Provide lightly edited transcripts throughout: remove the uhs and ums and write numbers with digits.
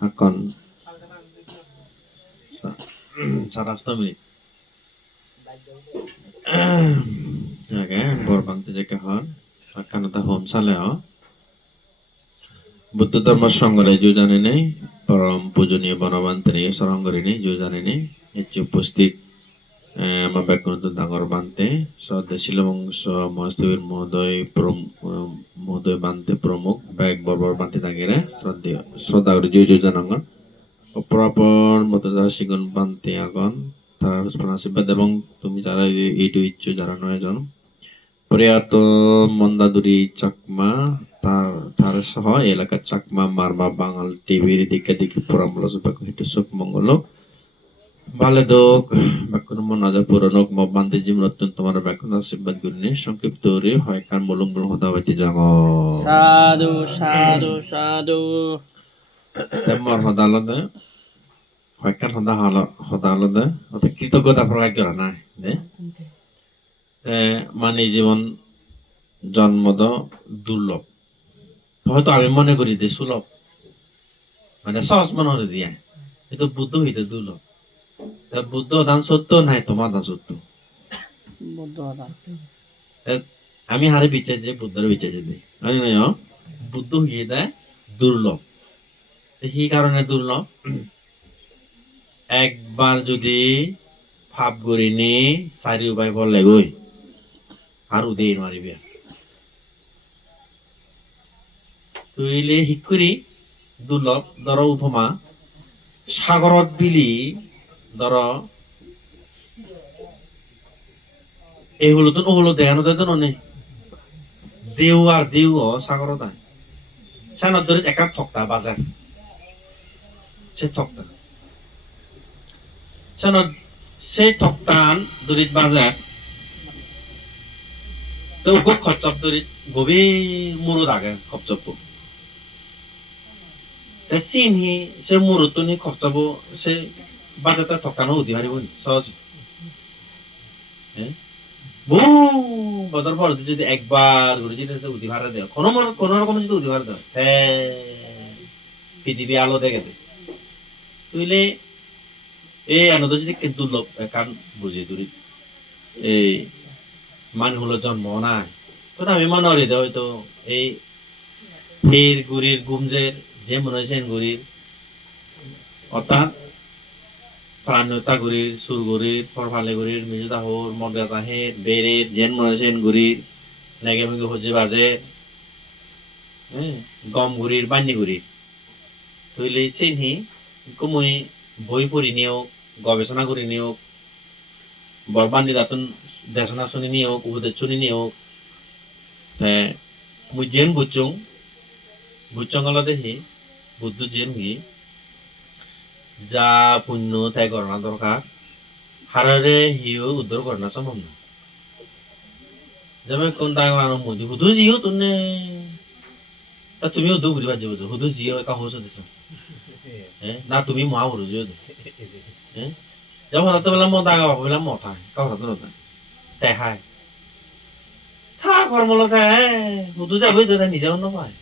hakon sarasta minit oke borbante jeka hon akan ta hom sale ho Buddha ধর্ম সংগ্রহে যে জানে নেই পরম পূজনীয় বনবান্তে সরঙ্গরি নেই যে জানে নেই এটি উপস্থিত আমার ব্যাকুণ্ঠ ডাঙর বান্তে শ্রদ্ধা শিলবংশ মহাস্তবীর মহোদয় বান্তে প্রমুখ ব্যাগ বর্বর বান্তে দাগেরে শ্রদ্ধা করে যে জানাঙ্গন অপরাপর মতো যারা শিগন বান্তে আগন তার আশীর্বাদ এবং তুমি যারা এইটু ইচ্ছু যারা নয় জন প্রয়াত মন্দাদুরি চাকমা তার সহ এলাকার চাকমা মারমা বাঙাল টিভির দিকে দিকে পরামর্শ হেতু সুখ মঙ্গল ভালো দোক ব্যাকুন মনাজা পুরনক মবান্তে জীবন অত্যন্ত তোমার ব্যাকুন আশীর্বাদ গুণে সংক্ষিপ্ত রে হয় কার মলং মলং হদা হইতে যাব সাধু সাধু সাধু তেমন হদা আলাদা হয় কার হদা আলাদা অত কৃতজ্ঞতা প্রকাশ করা নাই মানে জীবন জন্মদ দুর্লভ হয়তো আমি মনে করি যে সুলভ মানে সহজ মনে হতে দিয়া কিন্তু বুদ্ধ হইতে দুর্লভ বুদ্ধ দান সত্য নাই তোমার দান সত্য আমি হারে বিচার যে বুদ্ধের বিচার যে আমি নয় বুদ্ধ হইয়ে দেয় দুর্লভ সেই কারণে দুর্লভ একবার যদি ভাব করি নি চারি উপায় বললে গই আর উদয় মারিবে তুইলে হিকুরি দুর্লভ ধর উপমা সাগরত বিলি ধর এগুলো তো ওগুলো দেখানো যায় তো নেই দেউ আর দেউ সাগরত সানত ধরে একা থকতা বাজার সে থকতা সানত সেই থকতান দরিত বাজার তো গো খরচপ দরিত গভীর মুরুদ আগে খরচপ চিনহি সে মুরুদ নি খরচব সে বাজারটা থকানো উদি হারিব সহজ বহু বছর পর যদি একবার ঘুরে যদি উদি ভাড়া দেয় কোনো রকম যদি উদি ভাড়া দেয় পৃথিবী আলো দেখে দে তুইলে এই আনন্দ যদি দুর্লভ কারণ বুঝে দূরি এই মানুষগুলো জন্ম নাই তো আমি মনে করি হয়তো এই ফের গুড়ির গুমজের যে মনে হয়েছেন গুড়ির অর্থাৎ প্রাণতা গুড়ির সুরগুড়ির ফরফালে গুড়ির মিজুদাহর মগরাজাহের বেরের জেন মনে হয়েছেন গুড়ির নেগে মেগে হচ্ছে বাজে গম গুড়ির বান্নি গুড়ির তুইলে চিনহি কুমুই বই পড়ি নিয়োগ গবেষণা করে নিয়োগ বরবান্দি দাতন দেশনা শুনি নিয়োগ উপদেশ শুনি নিয়োগ মুই জেন বুঝচং গলা দেখি বুদ্ধ জেন হুই যা পুণ্য তাই করোনা দরকার হারারে হিও উদ্ধার করোনা সম্ভব না যেমন কোন তাই মুদি হুদু জিও তুনে তা তুমিও দু বুঝিবার যাবো হুদু জিও একা হোস দিছ না তুমি মা বড় জিও যেমন হতে বললাম মত আগা বললাম মত কাউ সাথে নতা তাই হাই থা কর্মল তাই হুদু যাবই তো তাই নিজে অন্য পায়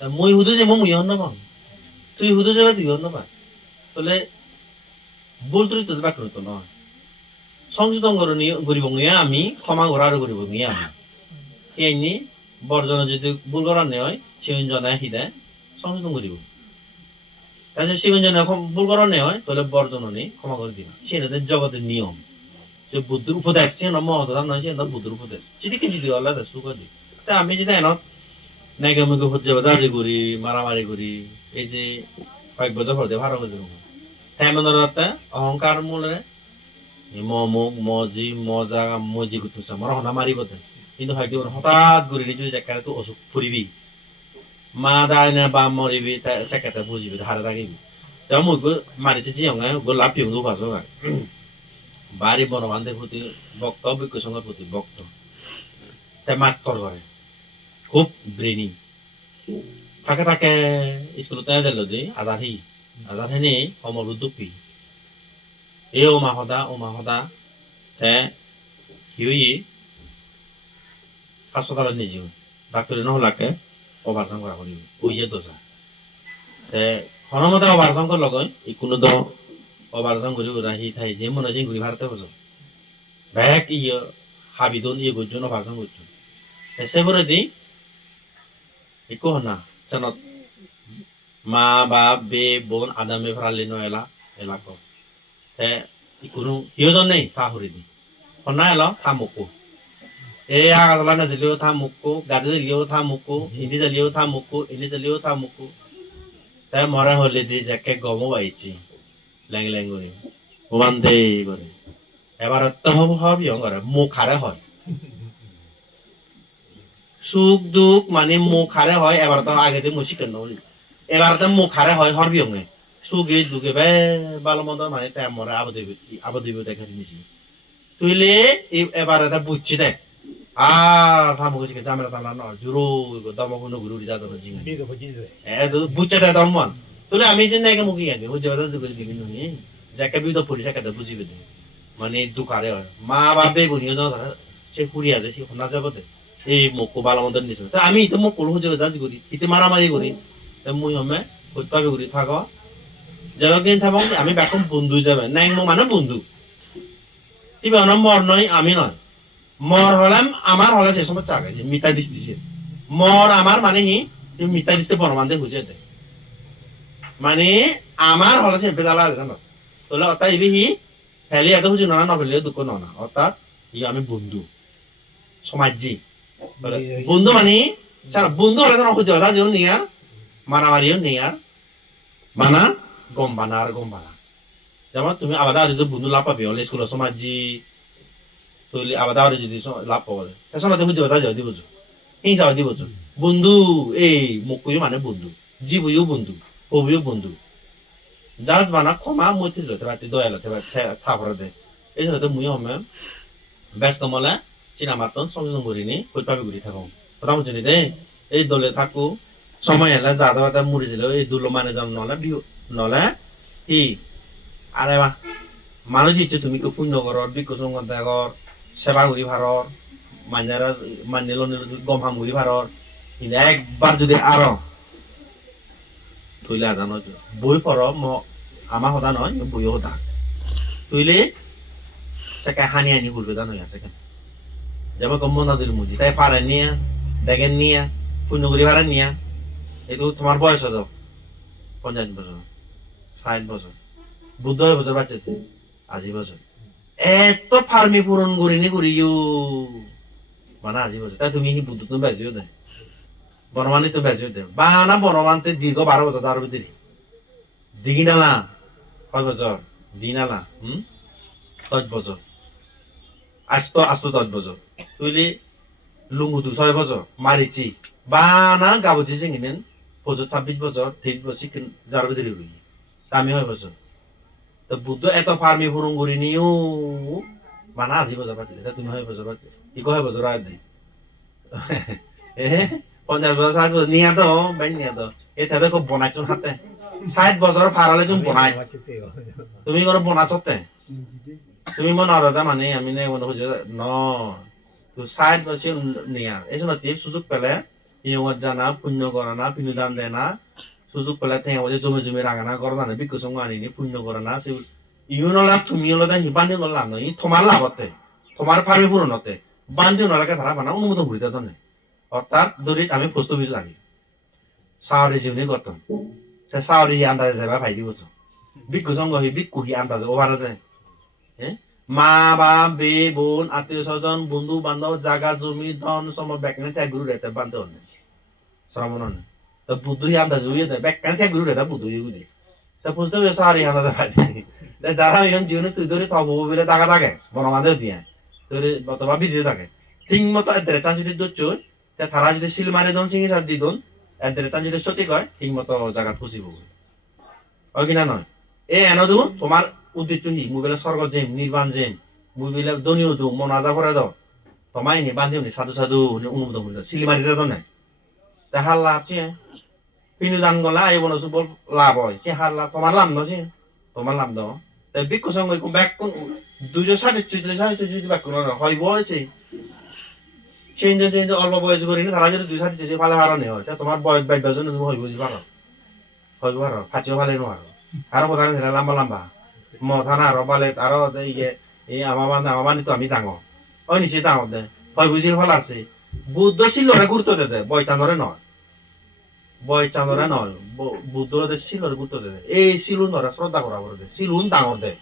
মই হুদু যে মই অন্য পাম তুই হুদু যাবে তুই অন্য পায় তাহলে বলতুই তো বাক্য তো নয় সংশোধন করিব নিয়ে আমি ক্ষমা করার করিব নিয়ে আমি এই বর্জন যদি ভুল করার নেই সিগঞ্জনে হিদায় সংশোধন করিব তাহলে সিগঞ্জনে ভুল করার নেই তাহলে বর্জন নেই ক্ষমা করে দিন সেটা জগতের নিয়ম যে বুদ্ধর উপদেশ সে মহদান নয় সে বুদ্ধর উপদেশ সেদিকে যদি আল্লাহ সুখ দিই তা আমি যদি এন নাইকা মুখে হচ্ছে রাজি করি মারামারি করি এই যে কয়েক বছর পর দিয়ে ভালো বছর অহংকার মূলে মুখ মজি মজা মজি করতেছে আমার হনা মারিব কিন্তু হয়তো হঠাৎ করে নিজে জায়গায় তো অসুখ ফুরিবি মা দায় না বা মরিবি সেখানে বুঝিবি হারে রাখিবি যা মুখ মারিছে যে গো লাফিয়ে দু ভাষো বাড়ি বনবান্ধের প্রতি ভক্ত বিজ্ঞ সঙ্গের প্রতি ভক্ত তাই মাস্টর করে খুব ব্রেনি থাকে স্কুলতে যাইল যে আজাদি নি সমর দুপি এই ও মাহদা তে হিউই হাসপাতালত নিজিও ডাক্তারে নহলাকে অপারেশন করা করিব ওইয়ে দোষা তে হনমতে অপারেশন কর লগন ইকুনো দ অপারেশন করি ওরা হি থাই যে মনে আছে ঘুরি ভারতে বসো ব্যাক ইয়ে হাবিদন ইয়ে গুজন অপারেশন করছো এসে বলে দি ইকো হনা জানত মা বাপ বে বোন আদামে ফ্রালি ন এলা এলা কো তে ইকুনো হিয়জন নেই থা হরি দি হনা এলা থা মকো এ আগলা না জলিও থা মকো গাদে জলিও থা মকো ইদি জলিও থা মকো ইনি জলিও থা মকো তাই মরা হলে দি যাকে গমো বাইছি ল্যাং ল্যাং করে ওবান্দে করে এবার তো হব ইয়ং করে মুখ খারে হয় সুখ দুঃখ মানে মুখ খারে হয় এবার তো আগে দিয়ে মুসি কেন এবার তো মুখ খারে হয় হর বিয়ঙে সুখে দুঃখে বে ভালো মন্দ মানে তাই মরা আবদিব দেখে নিছি তুইলে এবার এটা বুঝছি দে আর থামো কিছু জামেলা তালা ন জুরো দমগুলো গুরু যা দম জিঙে বুঝছে দে দমন তুলে আমি যে নাইকে মুখি আগে বুঝতে পারতে দুঃখ দিবি নি যাকে বিদ পুলিশ একাতে বুঝিবে দে মানে দুঃখারে হয় মা বাপে বনিও জন সে পুরি আছে সে শোনা যাব দে এই মুখো ভালো মন্দ নিছে তো আমি তো মুখ কলু যে যাচ্ছি করি ইতে মারামারি করি তো মুই হমে কইপাবে করি থাকো জগদিন থাকো আমি বেকম বন্ধু যাবে নাই মো মানে বন্ধু কিবা না মর নয় আমি নয় মর হলাম আমার হলে সে সময় চাগে যে মিতা দিছে মর আমার মানে হি মিতা দিতে বনমান দে বুঝে দে মানে আমার হলে সে বেজালা জানো তোলে অতা ইবি হি হেলি এত বুঝি না নভেলে দুঃখ না অর্থাৎ ই আমি বন্ধু সমাজজি বন্ধু মানে সারা বন্ধু হলে যেন খুঁজে যা যেও নিয়ার মারামারিও নিয়ার মানা গম বানা আর গম বানা যেমন তুমি আবাদা আর যদি বন্ধু লাভ পাবি হলে স্কুলের সমাজজি তৈলি আবাদা আর যদি লাভ পাবো তাছাড়া তুমি যা যাও দিব হিংসা দিব বন্ধু এই মুকুইও মানে বন্ধু জীবইও বন্ধু কবিও বন্ধু জাজ বানা ক্ষমা মৈত্রী লতে বাতি দয়া লতে থাপড়া দে এই সাথে মুই হমে ব্যস্ত মলে চিনা মাতন সংযোজন করিনি কই পাবি ঘুরি থাকো কথা বুঝছি দে এই দলে থাকো সময় এলে যা দাদা মরি ছিল এই দুলো মানে জন নলে বিহু নলে কি আরে বা মানুষ ইচ্ছে তুমি কেউ পুণ্য করর বিকশন কর সেবা করি ভারর মাইনারা মানিল গমহাম করি ভারর কিন্তু একবার যদি আর তুইলে আজান বই পড় আমার সদা নয় বইও সদা তুইলে সেকে হানি আনি ঘুরবে তা নয় আছে যেমন কম মনাদির মুজি তাই পারে নিয়ে দেখেন নিয়ে পুণ্যগুড়ি ভাড়া নিয়ে এই তোমার বয়স হতো 50 বছর 60 বছর বুদ্ধ হয়ে বছর বাচ্চাতে 80 বছর এত ফার্মি পূরণ করিনি করিও মানে 80 বছর তাই তুমি বুদ্ধ তুমি বেঁচেও দেয় বনমানি তো বেঁচেও দেয় বানা বনমানতে দীর্ঘ 12 বছর তার ভিতরে দিঘি নালা 6 বছর দি নালা 10 বছর আস্ত 10 বছর তুইলে লুঙ্গুতু 6 বছর মারিছি বানা গাবজি জিঙিনেন 26 বছর 23 বছর যার ভিতরে রই আমি 6 বছর তো বুদ্ধ এত ফার্মি ফুরুং করি নিও মানে 80 বছর পাচ্ছি তুমি 6 বছর পাচ্ছি ই 6 বছর আয় দেয় 50 বছর 60 বছর নিয়ে তো বাইন নিয়ে তো এতে খুব বনাইছুন হাতে 60 বছর ফারালে চুন বনাই তুমি কোনো বনাচতে তুমি মনে আলাদা মানে আমি নাই মনে হচ্ছে ন তো 60 বছর নিয়ে এই জন্য টিপ সুযোগ পেলে ইয়ত জানা পুণ্য করা না পিনুদান দেয় না সুযোগ পেলে থেকে ওই জমে জমে রাখা না করো না বিকশন আনি পুণ্য করা না সে ইউনো লাভ তুমি হলো তাই হিবানি লাভ নয় তোমার লাভ হতে তোমার ফার্মে পূরণ হতে বান্ধি নালাগে তারা বানা অনুমোদন ঘুরিতে তো নেই অর্থাৎ দরিত আমি পোস্ট অফিস লাগি সাউরি জীবনে গতম সে সাউরি আন্দাজে যাবা ভাই দিব বিকশন গহি বিকুহি আন্দাজে ওভারে দেয় মা বাপ বে বোন আত্মীয় স্বজন বন্ধু বান্ধব জায়গা জমি ধন সম ব্যাকনে ত্যাগ গুরু রেতে বান্ধব নেই শ্রমণ নেই তো বুদ্ধ হি আন্দাজ হইয়ে দেয় ব্যাকনে ত্যাগ গুরু রেতে বুদ্ধ হইয়ে গুলি তা বুঝতে হবে সারি আন্দাজে ভাই যারা এখন জীবনে তুই ধরে থব বলে দাগা থাকে বনমাদেও দিয়ে ধরে বতবা ভিডিও থাকে ঠিক মতো এদের চান যদি দোচ্ছ তারা যদি সিল মারি দন সিঙ্গি সার দি দন এদের চান যদি সঠিক হয় ঠিক মতো জায়গা খুঁজিব হয় কিনা নয় এ এনদু তোমার উদ্দেশ্য হি মোবাইলে স্বর্গ জেম নির্বাণ জেম মোবাইলে দনিও দু মন আজা করে দাও তোমায় নি বান্ধিও নি সাধু সাধু অনুমোদন করে সিলি মারি দাও নাই তা হার লাভ চে পিনু দান গলা এই বনস বল লাভ হয় সে হার লাভ তোমার লাভ নছে তোমার লাভ দাও তাই বিক্ষ সঙ্গে ব্যাক কোন দুজো সাড়ে যদি ব্যাক কোন হয় বয়সে চেঞ্জ অল্প বয়স করি না তারা যদি 2 সাড়ে 3 ফালে হারানি হয় তা তোমার বয়স 22 জন তুমি হয় বুঝি পারো হইব আর ফাচিও ফালে নো আর কোদান ধরে লম্বা লম্বা মথানা আর বালে আর ইয়ে এই আমাবানি তো আমি ডাঙর ওই নিচে ডাঙর দে হয় বুঝির ফল আছে বুদ্ধ শিলরে গুরুত্ব দে বয়তানরে নয় বয়তানরে নয় বুদ্ধরে শিলরে গুরুত্ব দে এই শিলুন ধরে শ্রদ্ধা করা বলে দে শিলুন ডাঙর দে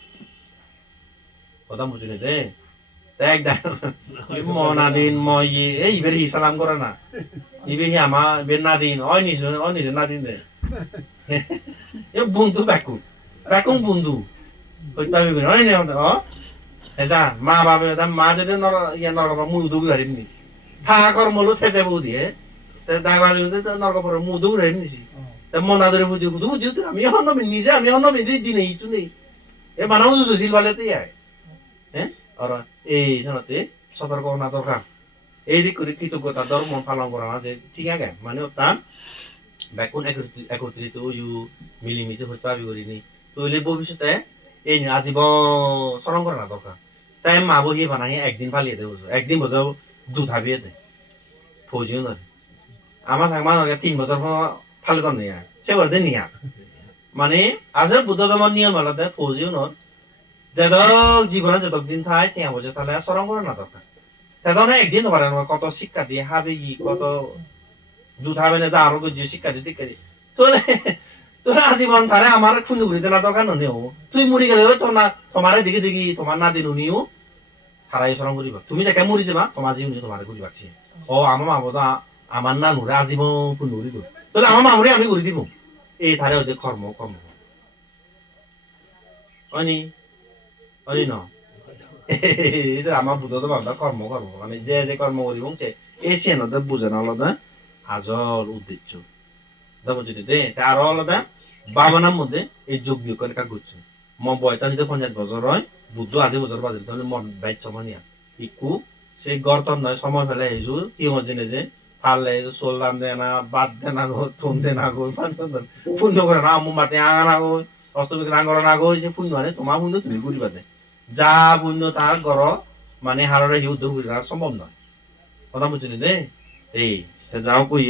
কথা বুঝিনি দে দেখ দেখ মনাদিন মই এই বেরি সালাম করে না ইবে হি আমা বে নাদিন ওই নিছে নাদিন দে এ বন্ধু বেকুম বন্ধু ওই পাবি করে ওই নে ও এসা মা বাবা দা মা যদি নর ইয়া নরক মুদু গরিবনি থা কর্মলো থেসে বুদি তে দাবা যদি নরক পর মুদু গরিবনি তে মনাদরে বুঝি আমি হন নিজে আমি হন দিনে ইচু নেই এ মানাও জুসিল বালেতে আয় হ্যাঁ আর এই জানাতে সতর্ক হওয়া দরকার এই দিক করে কৃতজ্ঞতা ধর্ম পালন করা না যে ঠিক আছে মানে তার বেকুন একত্রিত ইউ মিলিমিশে হইতে পারবি করিনি তৈলে ভবিষ্যতে এই আজীবন স্মরণ করা না দরকার তাই মা বহি বানাই একদিন ফালিয়ে দেবো একদিন বোঝাও দুধাবিয়ে দে ফৌজিও নয় আমার সাংমা 3 বছর ফালিত নিয়ে সেবার দিন নিয়ে মানে আজের বুদ্ধ ধর্ম নিয়ম আলাদা ফৌজিও নয় যেদক জীবনে যেদক দিন থাই তিয়া বোঝে তাহলে স্মরণ করে না দরকার তেদনে একদিন পারে কত শিক্ষা দিয়ে হাবে কত দুধ হবে না আরো যে শিক্ষা দিয়ে টিকা দিয়ে তোরা আজীবন তারে আমার খুঁজে ঘুরিতে না দরকার নেও তুই মরি গেলে ওই তোমার দিকে দেখি তোমার না দিন উনিও তারাই স্মরণ করিবা তুমি যাকে মরিছে বা তোমার জীবন তোমার ঘুরি পাচ্ছি ও আমার মা বোধ আমার না নুরে আজীবন খুঁজে ঘুরি তাহলে আমার মামুরে আমি ঘুরি দিব এই তারে ওদের কর্ম অনি অনি ন আমার বুধ তো ভাবনা কর্ম মানে যে কর্ম করিব সে এসিয়ান ওদের বুঝে না আলাদা আজল উদ্দেশ্য দেখো যদি দে আরো আলাদা বাবানার মধ্যে এই যোগ বিয়োগ করে কাজ করছে বয়তা যদি 50 বছর হয় বুদ্ধ 80 বছর বাজে তাহলে মন বাইক সমানিয়া ইকু সে গর্তন নয় সময় ফেলে হেজু কি হজনে যে ফালে সোলদান দে না বাদ দে না গো থন দে না গো পুণ্য করে না আমু মাতে আনা গো অস্তমিক রাঙ্গর না গো যে পুণ্য মানে তোমার পুণ্য তুমি করিবা দে যা পুণ্য তার গর মানে হাররে হিউ দূর করা সম্ভব নয় কথা বুঝলি দে এই যাও কই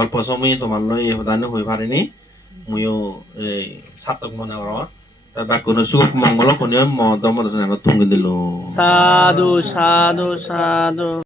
অল্প সময় তোমার লই হদানে হই পারেনি মুইও এই সাতক মনে কর তার বাক্য সুখ মঙ্গল কোনে মদম রচনা তুঙ্গে দিল সাধু সাধু সাধু